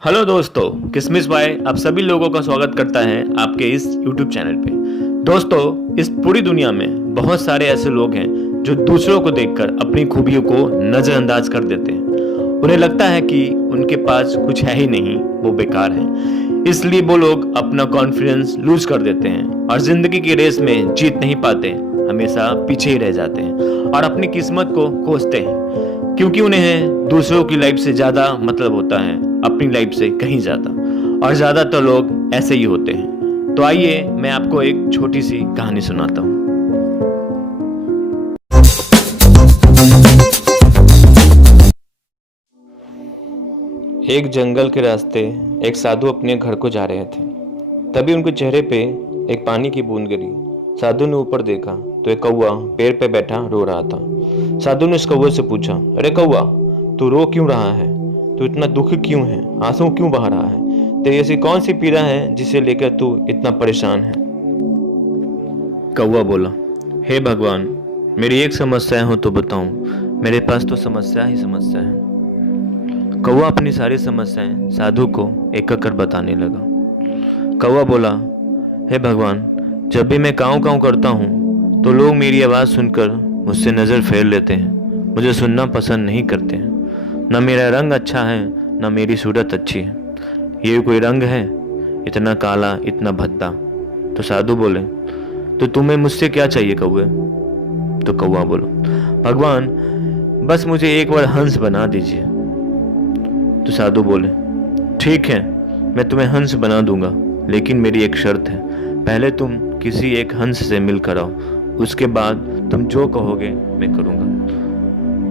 Hello दोस्तों, किसमिस भाई आप सभी लोगों का स्वागत करता है आपके इस YouTube चैनल पे। दोस्तों, इस पूरी दुनिया में बहुत सारे ऐसे लोग हैं जो दूसरों को देखकर अपनी खूबियों को नज़रअंदाज कर देते हैं। उन्हें लगता है कि उनके पास कुछ है ही नहीं, वो बेकार है। इसलिए वो लोग अपना कॉन्फिडेंस लूज कर देते हैं और जिंदगी की रेस में जीत नहीं पाते, हमेशा पीछे ही रह जाते हैं और अपनी किस्मत को कोसते हैं, क्योंकि उन्हें दूसरों की लाइफ से ज़्यादा मतलब होता है अपनी लाइफ से कहीं ज़्यादा। और ज़्यादातर लोग ऐसे ही होते हैं। तो आइए मैं आपको एक छोटी सी कहानी सुनाता हूँ। एक जंगल के रास्ते एक साधु अपने घर को जा रहे थे। तभी उनके चेहरे पे एक पानी की बूंद गिरी। साधु ने ऊपर देखा तो एक कौवा पेड़ पे बैठा रो रहा था। साधु ने उस कौवे से पूछा, अरे कौवा, तू रो क्यों रहा है? तू इतना दुख क्यों है? आंसू क्यों बहा रहा है? तेरी ऐसी कौन सी पीड़ा है जिसे लेकर तू इतना परेशान है? कौवा बोला, हे भगवान, मेरी एक समस्या हो तो बताऊं। मेरे पास तो समस्या ही समस्या है। कौवा अपनी सारी समस्याएं साधु को एक कर बताने लगा। कौवा बोला, हे भगवान, जब भी मैं काऊ काऊ करता हूँ तो लोग मेरी आवाज़ सुनकर मुझसे नज़र फेर लेते हैं, मुझे सुनना पसंद नहीं करते हैं। न मेरा रंग अच्छा है, न मेरी सूरत अच्छी है। ये कोई रंग है, इतना काला, इतना भद्दा? तो साधु बोले, तो तुम्हें मुझसे क्या चाहिए कौवे? तो कौवा बोला, भगवान, बस मुझे एक बार हंस बना दीजिए। तो साधु बोले, ठीक है, मैं तुम्हें हंस बना दूंगा, लेकिन मेरी एक शर्त है। पहले तुम किसी एक हंस से मिलकर आओ, उसके बाद तुम जो कहोगे मैं करूंगा।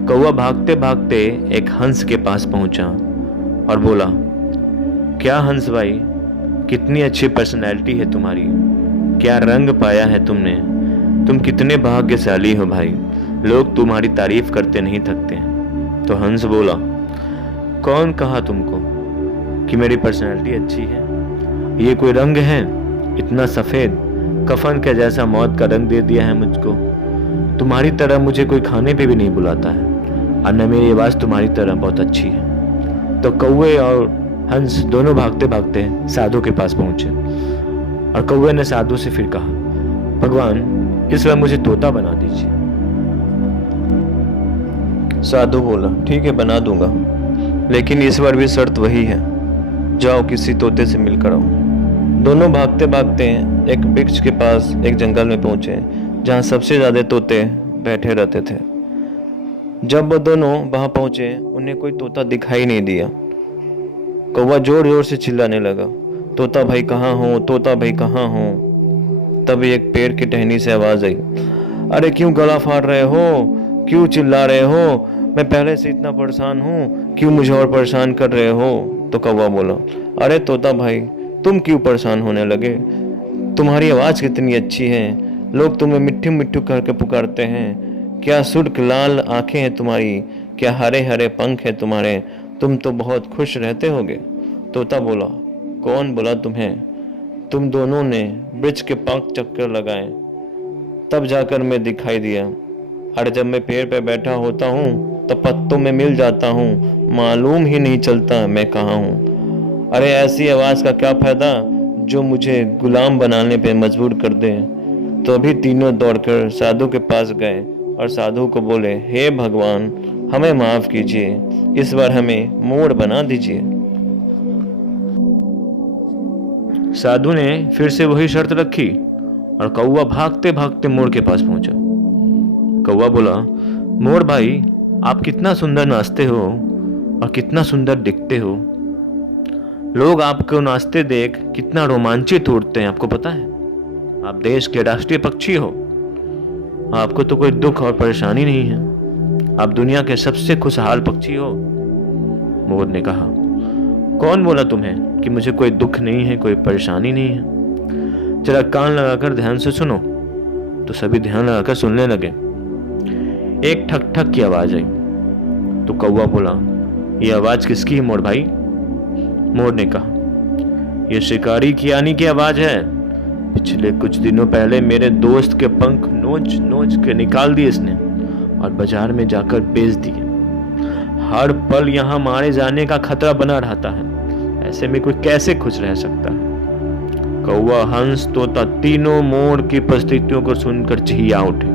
कौवा भागते भागते एक हंस के पास पहुंचा और बोला, क्या हंस भाई, कितनी अच्छी पर्सनैलिटी है तुम्हारी, क्या रंग पाया है तुमने, तुम कितने भाग्यशाली हो भाई, लोग तुम्हारी तारीफ करते नहीं थकते। तो हंस बोला, कौन कहा तुमको कि मेरी पर्सनैलिटी अच्छी है? ये कोई रंग है, इतना सफ़ेद, कफन के जैसा मौत का रंग दे दिया है मुझको। तुम्हारी तरह मुझे कोई खाने पे भी नहीं बुलाता है, और न मेरी आवाज़ तुम्हारी तरह बहुत अच्छी है। तो कौवे और हंस दोनों भागते भागते साधु के पास पहुंचे और कौवे ने साधु से फिर कहा, भगवान, इस बार मुझे तोता बना दीजिए। साधु बोला, ठीक है, बना दूंगा, लेकिन इस बार भी शर्त वही है, जाओ किसी तोते से मिलकर आओ। दोनों भागते भागते एक वृक्ष के पास एक जंगल में पहुंचे, जहां सबसे ज्यादा तोते बैठे रहते थे। जब वो दोनों वहां पहुंचे, उन्हें कोई तोता दिखाई नहीं दिया। कौवा जोर जोर से चिल्लाने लगा, तोता भाई कहाँ हो, तोता भाई कहाँ हो? तभी एक पेड़ की टहनी से आवाज आई, अरे क्यों गला फाड़ रहे हो, क्यों चिल्ला रहे हो? मैं पहले से इतना परेशान हूँ, क्यों मुझे और परेशान कर रहे हो? तो कौवा बोला, अरे तोता भाई, तुम क्यों परेशान होने लगे? तुम्हारी आवाज़ कितनी अच्छी है, लोग तुम्हें मिट्ठू मिट्ठू करके पुकारते हैं। क्या सुर्ख लाल आंखें हैं तुम्हारी, क्या हरे हरे पंख हैं तुम्हारे, तुम तो बहुत खुश रहते होगे। तोता बोला, कौन बोला तुम्हें? तुम दोनों ने वृक्ष के पंख चक्कर लगाए, तब जाकर मैं दिखाई दिया। अरे जब मैं पेड़ पे बैठा होता हूँ तो पत्तों में मिल जाता हूँ, मालूम ही नहीं चलता मैं कहाँ हूँ। अरे ऐसी आवाज़ का क्या फ़ायदा जो मुझे गुलाम बनाने पे मजबूर कर दे। तो अभी तीनों दौड़कर साधु के पास गए और साधु को बोले, हे भगवान, हमें माफ़ कीजिए, इस बार हमें मोर बना दीजिए। साधु ने फिर से वही शर्त रखी और कौवा भागते भागते मोर के पास पहुंचा। कौवा बोला, मोर भाई, आप कितना सुंदर नाचते हो और कितना सुंदर दिखते हो। लोग आपको नाचते देख कितना रोमांचित उठते हैं, आपको पता है? आप देश के राष्ट्रीय पक्षी हो, आपको तो कोई दुख और परेशानी नहीं है, आप दुनिया के सबसे खुशहाल पक्षी हो। मोर ने कहा, कौन बोला तुम्हें कि मुझे कोई दुख नहीं है, कोई परेशानी नहीं है? जरा कान लगाकर ध्यान से सुनो। तो सभी ध्यान लगाकर सुनने लगे। एक ठक ठक की आवाज आई। तो कौवा बोला, यह आवाज किसकी है मोर भाई? मोर ने कहा, यह शिकारी की आने की आवाज है। पिछले कुछ दिनों पहले मेरे दोस्त के पंख नोच नोच के निकाल दिए इसने और बाजार में जाकर बेच दिए। हर पल यहाँ मारे जाने का खतरा बना रहता है। ऐसे में कोई कैसे खुश रह सकता है। कौवा, हंस, तोता तीनों मोर की परिस्थितियों को सुनकर चिल्ला उठे।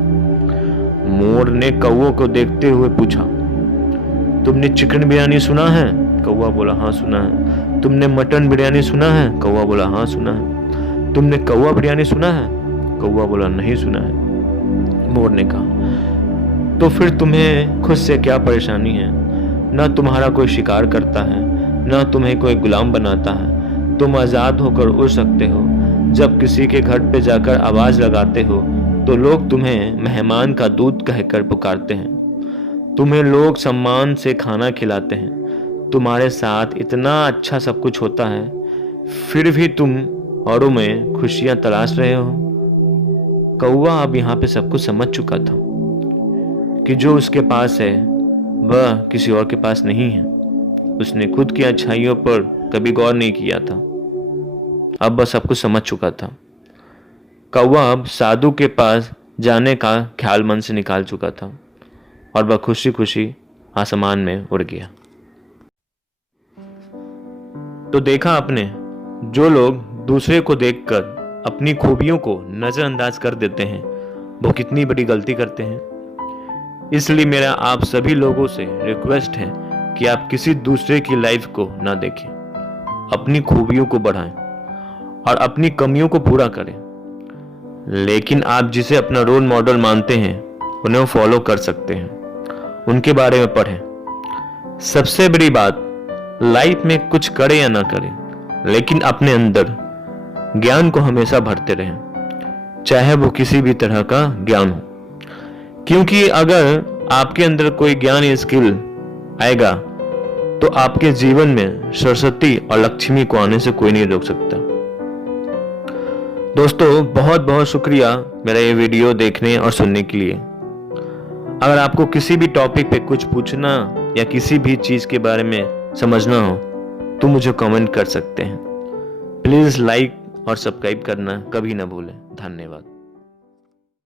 मोर ने कौवे को देखते हुए पूछा, तुमने चिकन बिरयानी सुना है? कौवा बोला, हाँ सुना है। तुमने मटन बिरयानी सुना है? कौवा बोला, हाँ सुना है। तुमने कौवा बिरयानी सुना है? कौवा बोला, नहीं सुना है। मोर ने कहा, तो फिर तुम्हें खुद से क्या परेशानी है? ना तुम्हारा कोई शिकार करता है, ना तुम्हें कोई गुलाम बनाता है। तुम आजाद होकर उड़ सकते हो। जब किसी के घर पे जाकर आवाज लगाते हो तो लोग तुम्हें मेहमान का दूध कहकर पुकारते हैं। तुम्हें लोग सम्मान से खाना खिलाते हैं। तुम्हारे साथ इतना अच्छा सब कुछ होता है, फिर भी तुम औरों में खुशियां तलाश रहे हो। कौवा अब यहाँ पे सब कुछ समझ चुका था कि जो उसके पास है वह किसी और के पास नहीं है। उसने खुद की अच्छाइयों पर कभी गौर नहीं किया था। अब वह सब कुछ समझ चुका था। कौवा अब साधु के पास जाने का ख्याल मन से निकाल चुका था और वह खुशी खुशी आसमान में उड़ गया। तो देखा आपने, जो लोग दूसरे को देखकर अपनी खूबियों को नजरअंदाज कर देते हैं वो कितनी बड़ी गलती करते हैं। इसलिए मेरा आप सभी लोगों से रिक्वेस्ट है कि आप किसी दूसरे की लाइफ को ना देखें, अपनी खूबियों को बढ़ाएं और अपनी कमियों को पूरा करें। लेकिन आप जिसे अपना रोल मॉडल मानते हैं उन्हें फॉलो कर सकते हैं, उनके बारे में पढ़ें। सबसे बड़ी बात, लाइफ में कुछ करें या ना करें, लेकिन अपने अंदर ज्ञान को हमेशा भरते रहें, चाहे वो किसी भी तरह का ज्ञान हो। क्योंकि अगर आपके अंदर कोई ज्ञान या स्किल आएगा तो आपके जीवन में सरस्वती और लक्ष्मी को आने से कोई नहीं रोक सकता। दोस्तों, बहुत बहुत शुक्रिया मेरा ये वीडियो देखने और सुनने के लिए। अगर आपको किसी भी टॉपिक पे कुछ पूछना या किसी भी चीज के बारे में समझना हो तो मुझे कमेंट कर सकते हैं। प्लीज लाइक और सब्सक्राइब करना कभी ना भूलें। धन्यवाद।